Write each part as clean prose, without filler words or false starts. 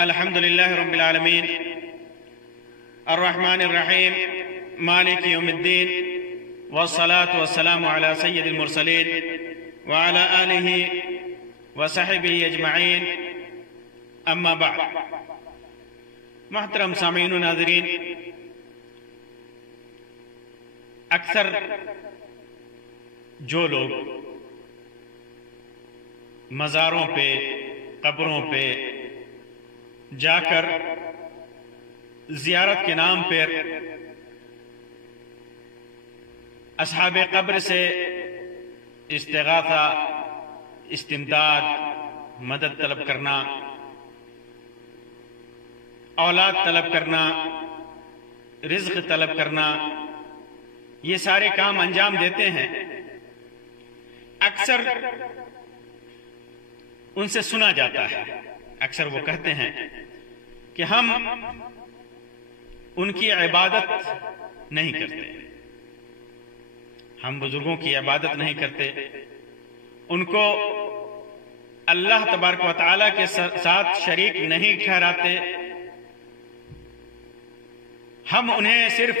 الحمدللہ رب العالمین الرحمن الرحیم مالک یوم الدین والصلاة والسلام علی سید المرسلین وعلی آلہ وصحبہ اجمعین اما بعد۔ محترم سامعین و ناظرین، اکثر جو لوگ مزاروں پہ قبروں پہ جا کر زیارت کے نام پر اصحاب قبر سے استغاثہ، استمداد، مدد طلب کرنا، اولاد طلب کرنا، رزق طلب کرنا، یہ سارے کام انجام دیتے ہیں، اکثر ان سے سنا جاتا ہے، اکثر وہ کہتے ہیں کہ ہم ان کی عبادت نہیں کرتے، ہم بزرگوں کی عبادت نہیں کرتے، ان کو اللہ تبارک و تعالیٰ کے ساتھ شریک نہیں ٹھہراتے، ہم انہیں صرف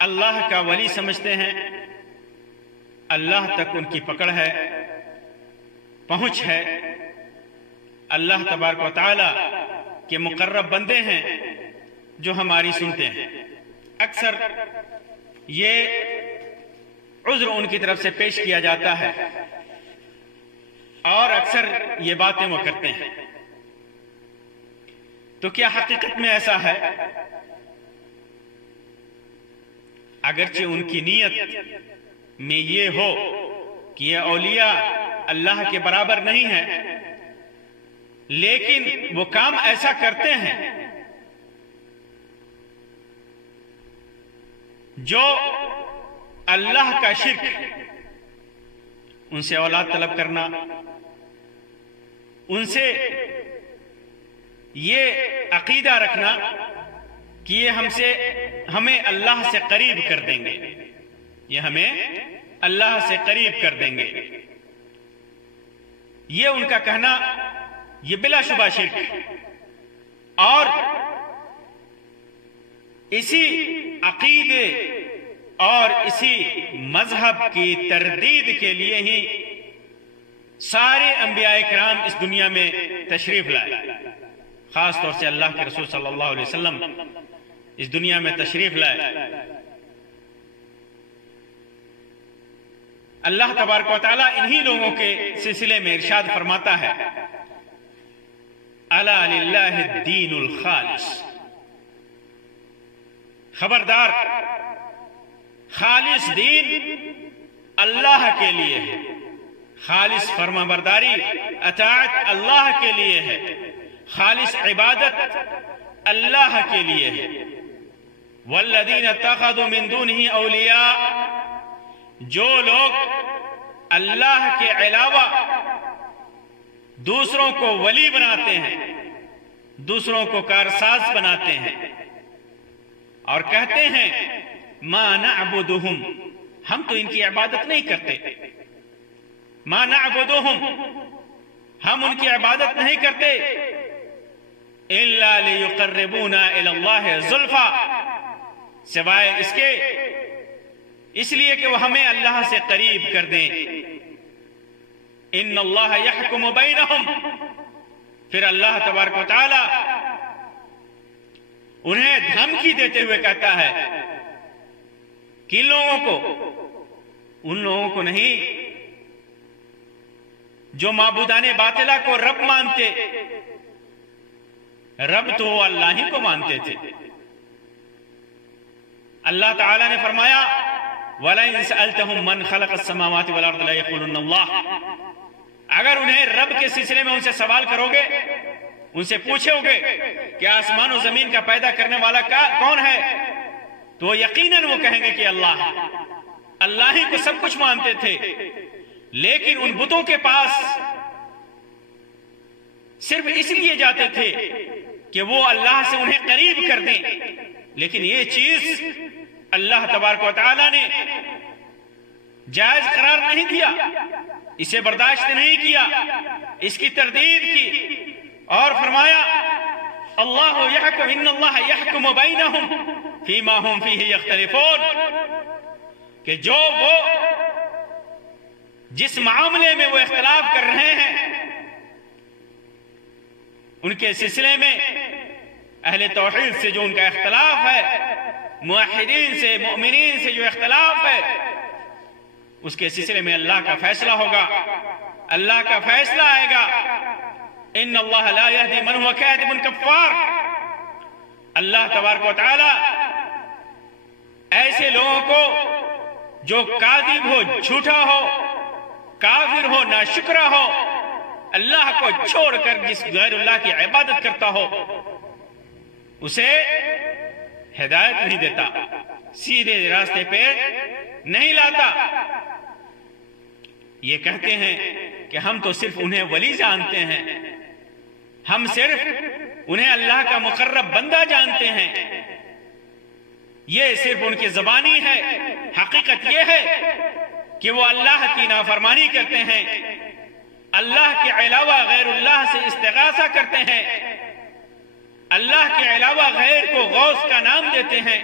اللہ کا ولی سمجھتے ہیں، اللہ تک ان کی پکڑ ہے، پہنچ ہے، اللہ تبارک و تعالیٰ کے مقرب بندے ہیں جو ہماری سنتے ہیں۔ اکثر یہ عذر ان کی طرف سے پیش کیا جاتا ہے اور اکثر یہ باتیں وہ کرتے ہیں۔ تو کیا حقیقت میں ایسا ہے؟ اگرچہ ان کی نیت میں یہ ہو کہ یہ اولیاء اللہ کے برابر نہیں ہیں، لیکن وہ کام ایسا کرتے ہیں جو اللہ کا شرک، ان سے اولاد طلب کرنا، ان سے یہ عقیدہ رکھنا کہ یہ ہمیں اللہ سے قریب کر دیں گے، یہ ہمیں اللہ سے قریب کر دیں گے، یہ ان کا کہنا یہ بلا شبہ شرک ہے۔ اور اسی عقیدے اور اسی مذہب کی تردید کے لیے ہی سارے انبیاء کرام اس دنیا میں تشریف لائے، خاص طور سے اللہ کے رسول صلی اللہ علیہ وسلم اس دنیا میں تشریف لائے۔ اللہ تبارک و تعالیٰ انہی لوگوں کے سلسلے میں ارشاد فرماتا ہے، الا للہ الدین الخالص، خبردار، خالص دین اللہ کے لیے ہے، خالص فرما برداری اطاعت اللہ کے لیے ہے، خالص عبادت اللہ کے لیے ہے۔ والذین اتخذوا من دونہ اولیاء، جو لوگ اللہ کے علاوہ دوسروں کو ولی بناتے ہیں، دوسروں کو کارساز بناتے ہیں اور کہتے ہیں ما نعبدہم، ہم تو ان کی عبادت نہیں کرتے، ما نعبدہم، ہم ان کی عبادت نہیں کرتے، الا لیقربونا الی اللہ زلفا، سوائے اس کے اس لیے کہ وہ ہمیں اللہ سے قریب کر دیں۔ ان اللہ یحکم بینہم، پھر اللہ تبارک و تعالی انہیں دھمکی دیتے ہوئے کہتا ہے کہ ان لوگوں کو نہیں جو معبودان باطلہ کو رب مانتے، رب تو وہ اللہ ہی کو مانتے تھے۔ اللہ تعالی نے فرمایا وَلَئِن سَأَلْتَهُمْ مَنْ خَلَقَ السَّمَاوَاتِ وَالْأَرْضَ لَيَقُولُنَّ اللَّهُ، اگر انہیں رب کے سلسلے میں ان سے سوال کرو گے، ان سے پوچھو گے کہ آسمان و زمین کا پیدا کرنے والا کون ہے، تو یقیناً وہ کہیں گے کہ اللہ ہی کو سب کچھ مانتے تھے، لیکن ان بتوں کے پاس صرف اس لیے جاتے تھے کہ وہ اللہ سے انہیں قریب کر دیں، لیکن یہ چیز اللہ تبارک و تعالی نے جائز قرار نہیں دیا، اسے برداشت نہیں کیا، اس کی تردید کی، اور فرمایا اللہ یحکم ان اللہ یحکم بینہم فیما ہم فیہ یختلفون، کہ جو وہ جس معاملے میں وہ اختلاف کر رہے ہیں ان کے سلسلے میں اہل توحید سے جو ان کا اختلاف ہے، موحدین سے مؤمنین سے جو اختلاف ہے، اس کے سلسلے میں اللہ کا فیصلہ ہوگا، اللہ کا فیصلہ آئے گا۔ ان اللہ لا یہدی من هو کاذب کفار، اللہ تبارک و تعالی ایسے لوگوں کو جو کاذب ہو، جھوٹا ہو، کافر ہو، ناشکرہ ہو، اللہ کو چھوڑ کر جس غیر اللہ کی عبادت کرتا ہو اسے ہدایت نہیں دیتا، سیدھے راستے پہ نہیں لاتا۔ یہ کہتے ہیں کہ ہم تو صرف انہیں ولی جانتے ہیں، ہم صرف انہیں اللہ کا مقرب بندہ جانتے ہیں، یہ صرف ان کی زبانی ہے۔ حقیقت یہ ہے کہ وہ اللہ کی نافرمانی کرتے ہیں، اللہ کے علاوہ غیر اللہ سے استغاثہ کرتے ہیں، اللہ کے علاوہ غیر کو غوث کا نام دیتے ہیں،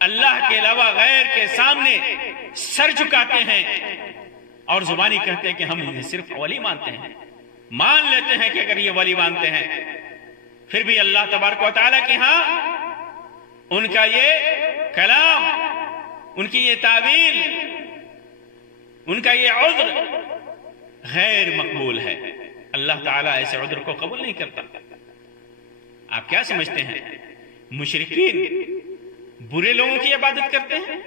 اللہ کے علاوہ غیر کے سامنے سر جھکاتے ہیں، اور زبانی کہتے ہیں کہ ہم انہیں صرف ولی مانتے ہیں، مان لیتے ہیں کہ اگر یہ ولی مانتے ہیں، پھر بھی اللہ تبارک و تعالیٰ کے ہاں ان کا یہ کلام، ان کی یہ تعویل، ان کا یہ عذر غیر مقبول ہے۔ اللہ تعالیٰ ایسے عذر کو قبول نہیں کرتا۔ آپ کیا سمجھتے ہیں مشرکین برے لوگوں کی عبادت کرتے ہیں؟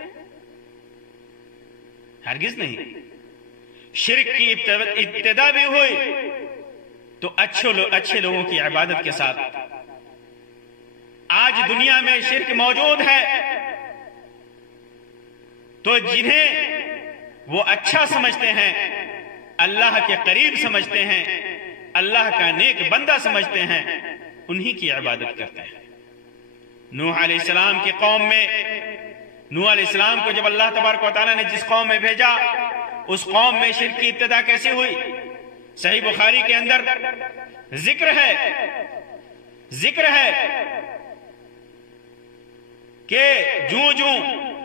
ہرگز نہیں۔ شرک کی ابتدا بھی ہوئی تو اچھے لوگوں کی عبادت کے ساتھ۔ آج دنیا میں شرک موجود ہے تو جنہیں وہ اچھا سمجھتے ہیں، اللہ کے قریب سمجھتے ہیں، اللہ کا نیک بندہ سمجھتے ہیں، انہی کی عبادت کرتے ہیں۔ نوح علیہ السلام کی قوم میں، نوح علیہ السلام کو جب اللہ تبارک و تعالیٰ نے جس قوم میں بھیجا، اس قوم میں شرک کی ابتدا کیسے ہوئی؟ صحیح بخاری کے اندر ذکر ہے کہ جوں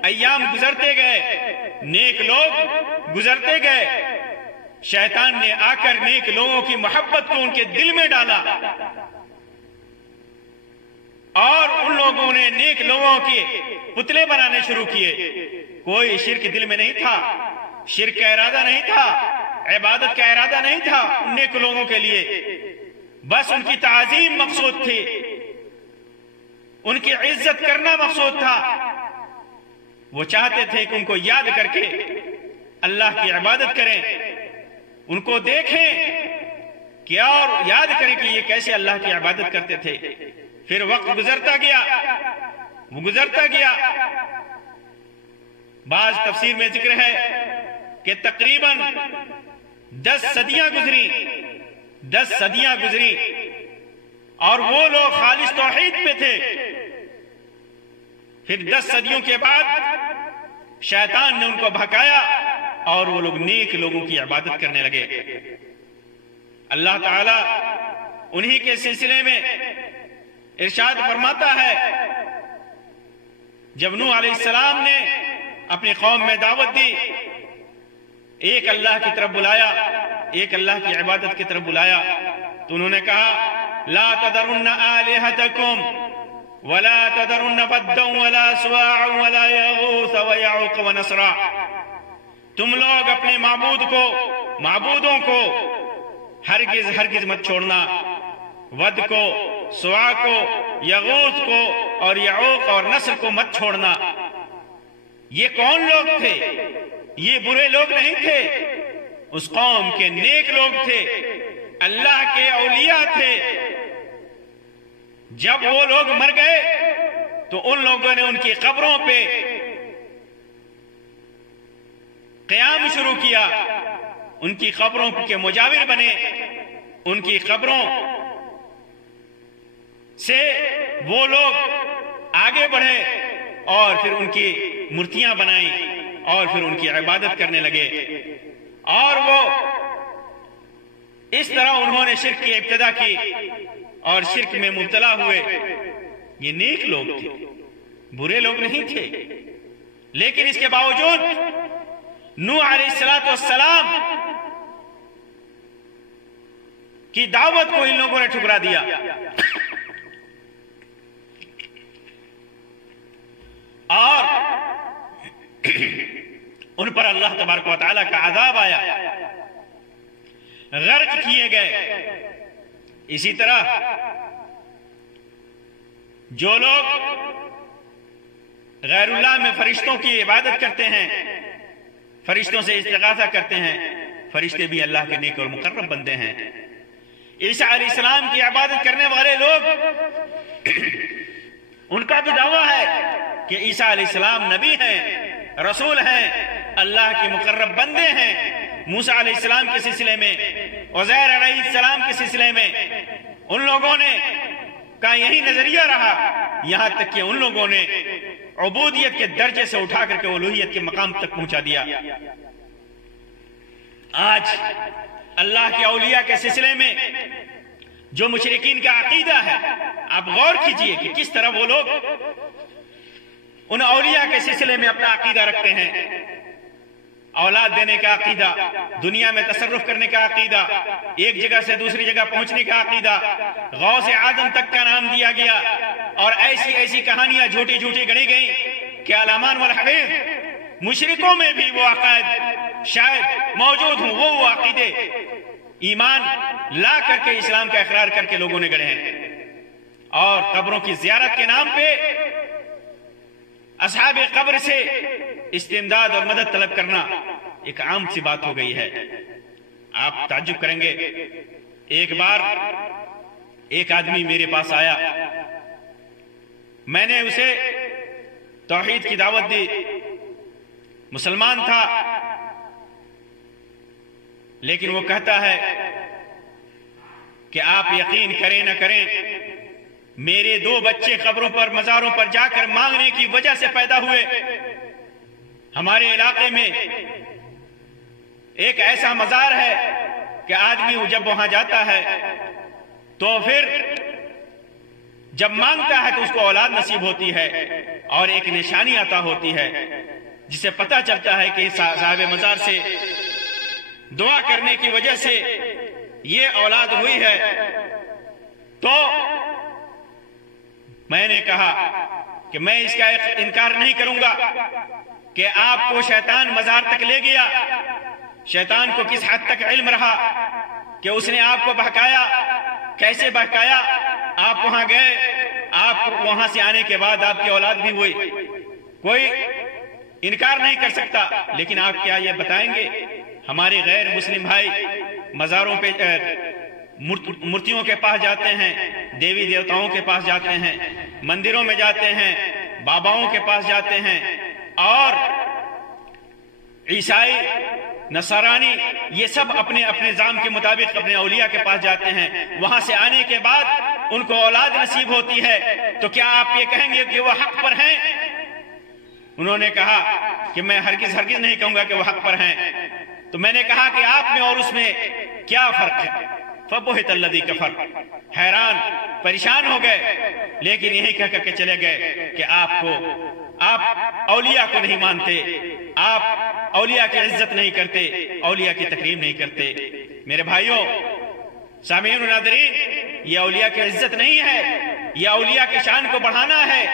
ایام گزرتے گئے، نیک لوگ گزرتے گئے، شیطان نے آ کر نیک لوگوں کی محبت کو ان کے دل میں ڈالا، اور ان لوگوں نے نیک لوگوں کے پتلے بنانے شروع کیے۔ کوئی شرک دل میں نہیں تھا، شرک کا ارادہ نہیں تھا، عبادت کا ارادہ نہیں تھا ان نیک لوگوں کے لیے، بس ان کی تعظیم مقصود تھی، ان کی عزت کرنا مقصود تھا۔ وہ چاہتے تھے کہ ان کو یاد کر کے اللہ کی عبادت کریں، ان کو دیکھیں کہ اور یاد کریں کہ یہ کیسے اللہ کی عبادت کرتے تھے۔ پھر وقت گزرتا گیا، بعض تفسیر میں ذکر ہے کہ تقریباً 10 صدیاں گزری اور وہ لوگ خالص توحید پہ تھے۔ پھر 10 صدیوں کے بعد شیطان نے ان کو بھکایا اور وہ لوگ نیک لوگوں کی عبادت کرنے لگے۔ اللہ تعالیٰ انہی کے سلسلے میں ارشاد فرماتا ہے، جب نوح علیہ السلام نے اپنی قوم میں دعوت دی، ایک اللہ کی طرف بلایا، ایک اللہ کی عبادت کی طرف بلایا، تو انہوں نے کہا لا تذرن آلہتکم ولا تذرن ودا ولا سواعا ولا یغوث ویعوق ونسرا، تم لوگ اپنے معبودوں کو ہرگز مت چھوڑنا، ود کو، سوا کو، یغوث کو اور یعوق اور نصر کو مت چھوڑنا۔ یہ کون لوگ تھے؟ یہ برے لوگ نہیں تھے، اس قوم کے نیک لوگ تھے، اللہ کے اولیاء تھے۔ جب وہ لوگ مر گئے تو ان لوگوں نے ان کی قبروں پہ قیام شروع کیا، ان کی قبروں کے مجاور بنے، ان کی قبروں سے وہ لوگ آگے بڑھے اور پھر ان کی مورتیاں بنائیں اور پھر ان کی عبادت کرنے لگے، اور وہ اس طرح انہوں نے شرک کی ابتدا کی اور شرک میں مبتلا ہوئے۔ یہ نیک لوگ تھے، برے لوگ نہیں تھے، لیکن اس کے باوجود نوح علیہ السلام کی دعوت کو ان لوگوں نے ٹھکرا دیا اور ان پر اللہ تبارک و تعالیٰ کا عذاب آیا، غرق کیے گئے۔ اسی طرح جو لوگ غیر اللہ میں فرشتوں کی عبادت کرتے ہیں، فرشتوں سے استغاثہ کرتے ہیں، فرشتے بھی اللہ کے نیک اور مقرب بندے ہیں۔ عیسیٰ علیہ السلام کی عبادت کرنے والے لوگ ان کا بھی دعویٰ ہے کہ عیسیٰ علیہ السلام نبی ہیں، رسول ہیں، اللہ کے مقرب بندے ہیں۔ موسیٰ علیہ السلام کے سلسلے میں، عزیر علیہ السلام کے سلسلے میں ان لوگوں نے کا یہی نظریہ رہا، یہاں تک کہ ان لوگوں نے عبودیت کے درجے سے اٹھا کر کے الوہیت کے مقام تک پہنچا دیا۔ آج اللہ کے اولیاء کے سلسلے میں جو مشرکین کا عقیدہ ہے، آپ غور کیجئے کہ کس طرح وہ لوگ ان اولیاء کے سلسلے میں اپنا عقیدہ رکھتے ہیں۔ اولاد دینے کا عقیدہ، دنیا میں تصرف کرنے کا عقیدہ، ایک جگہ سے دوسری جگہ پہنچنے کا عقیدہ، غوث اعظم تک کا نام دیا گیا، اور ایسی ایسی کہانیاں جھوٹی جھوٹی گڑھی گئیں کہ علامان والحبیب مشرکوں میں بھی وہ عقائد شاید موجود ہوں، وہ عقیدے ایمان لا کر کے اسلام کا اقرار کر کے لوگوں نے گڑھے ہیں۔ اور قبروں کی زیارت کے نام پہ اصحاب قبر سے استمداد اور مدد طلب کرنا ایک عام سی بات ہو گئی ہے۔ آپ تعجب کریں گے، ایک بار ایک آدمی میرے پاس آیا، میں نے اسے توحید کی دعوت دی، مسلمان تھا، لیکن وہ کہتا ہے کہ آپ یقین کریں نہ کریں، میرے 2 بچے قبروں پر مزاروں پر جا کر مانگنے کی وجہ سے پیدا ہوئے۔ ہمارے علاقے میں ایک ایسا مزار ہے کہ آدمی جب وہاں جاتا ہے تو پھر جب مانگتا ہے تو اس کو اولاد نصیب ہوتی ہے، اور ایک نشانی عطا ہوتی ہے جسے پتہ چلتا ہے کہ صاحب مزار سے دعا کرنے کی وجہ سے یہ اولاد ہوئی ہے۔ تو میں نے کہا کہ میں اس کا انکار نہیں کروں گا کہ آپ کو شیطان مزار تک لے گیا، شیطان کو کس حد تک علم رہا کہ اس نے آپ کو بہکایا، کیسے بہکایا، آپ وہاں گئے، آپ وہاں سے آنے کے بعد آپ کی اولاد بھی ہوئی، کوئی انکار نہیں کر سکتا۔ لیکن آپ کیا یہ بتائیں گے ہمارے غیر مسلم بھائی مزاروں پہ مورتیوں کے پاس جاتے ہیں، دیوی دیوتاؤں کے پاس جاتے ہیں، مندروں میں جاتے ہیں، باباؤں کے پاس جاتے ہیں، اور عیسائی نصرانی یہ سب اپنے اپنے نظام کے مطابق اپنے اولیاء کے پاس جاتے ہیں، وہاں سے آنے کے بعد ان کو اولاد نصیب ہوتی ہے، تو کیا آپ یہ کہیں گے کہ وہ حق پر ہیں؟ انہوں نے کہا کہ میں ہرگز ہرگز نہیں کہوں گا کہ وہ حق پر ہیں۔ تو میں نے کہا کہ آپ میں اور اس میں کیا فرق ہے؟ فَبُهِتَ الَّذِي كَفَرَ، حیران پریشان ہو گئے، لیکن یہی کہہ کر کے چلے گئے کہ آپ اولیاء کو نہیں مانتے، آپ اولیاء کی عزت نہیں کرتے، اولیاء کی تکریم نہیں کرتے۔ میرے بھائیوں، سامعین و ناظرین، یہ اولیاء کی عزت نہیں ہے، یہ اولیاء کی شان کو بڑھانا ہے،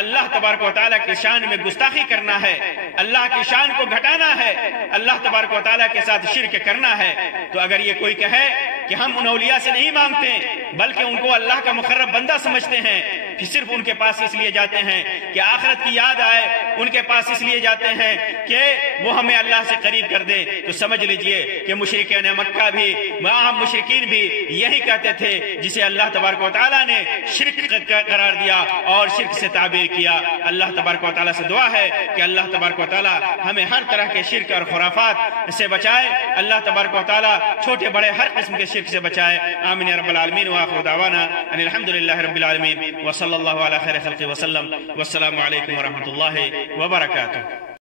اللہ تبارک و تعالیٰ کی شان میں گستاخی کرنا ہے، اللہ کی شان کو گھٹانا ہے، اللہ تبارک و تعالیٰ کے ساتھ شرک کرنا ہے۔ تو اگر یہ کوئی کہے کہ ہم ان اولیاء سے نہیں مانگتے بلکہ ان کو اللہ کا مقرب بندہ سمجھتے ہیں، کہ صرف ان کے پاس اس لیے جاتے ہیں کہ آخرت کی یاد آئے، ان کے پاس اس لیے جاتے ہیں کہ وہ ہمیں اللہ سے قریب کر دے، تو سمجھ لیجئے کہ مشرکین مکہ بھی، عام مشرکین بھی یہی کہتے تھے جسے اللہ تبارک و تعالیٰ نے شرک قرار دیا اور شرک سے تعبیر کیا۔ اللہ تبارک و تعالیٰ سے دعا ہے کہ اللہ تبارک و تعالیٰ ہمیں ہر طرح کے شرک اور خرافات سے بچائے، اللہ تبارک و تعالیٰ چھوٹے بڑے ہر قسم کے شرک سے بچائے۔ آمین یا رب العالمین، وآخر دعوانا ان الحمدللہ رب العالمین، وصلی اللہ علی خیر خلق وسلم، والسلام علیکم ورحمۃ اللہ وبرکاتہ۔